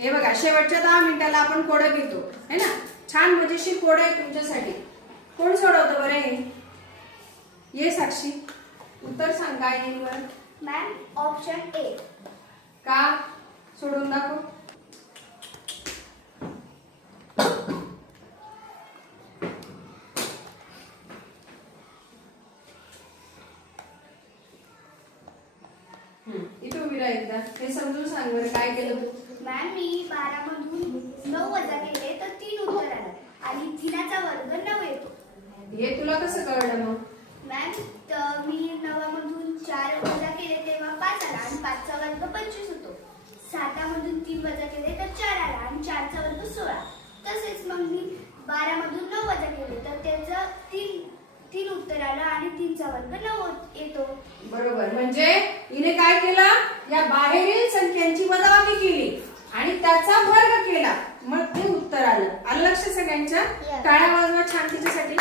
हे बघा, शेवटच्या 10 मिनिटाला आपण कोडं घेतो है ना. छान मजेशीर कोडं आहे तुमच्यासाठी. कोण सोडवतं बरं हे? ये साक्षी, उत्तर सांग काय येईल बरं. Ma'am option A. का? सोडून दाखव. इथं उभी राहा एकदा. हे समजून सांग बरं काय केलं तू. मॅम मी 12 मधून 9 वजा केले तर 3 उत्तर आलं आणि 3चा वर्ग 9 येतो. हे तुला कसं कळलं मग? मॅम तर मी 9 मधून 4 वजा केले तेव्हा 5 आला आणि 5चा वर्ग 25 होतो. 7 मधून 3 वजा केले तर 4 आला आणि 4चा वर्ग 16. तसेच मग मी 12 मधून 9 वजा केले तर त्याचं 3 उत्तर आलं आणि 3चा वर्ग 9 येतो. बरोबर. म्हणजे हिने काय केलं, या बाहेरील संख्यांची वजाबाकी केली आणि त्याचा वर्ग केला, मग ते उत्तर आलं. आलं लक्षात सगळ्यांच्या? टाळ्या वाजवा छान तिच्यासाठी.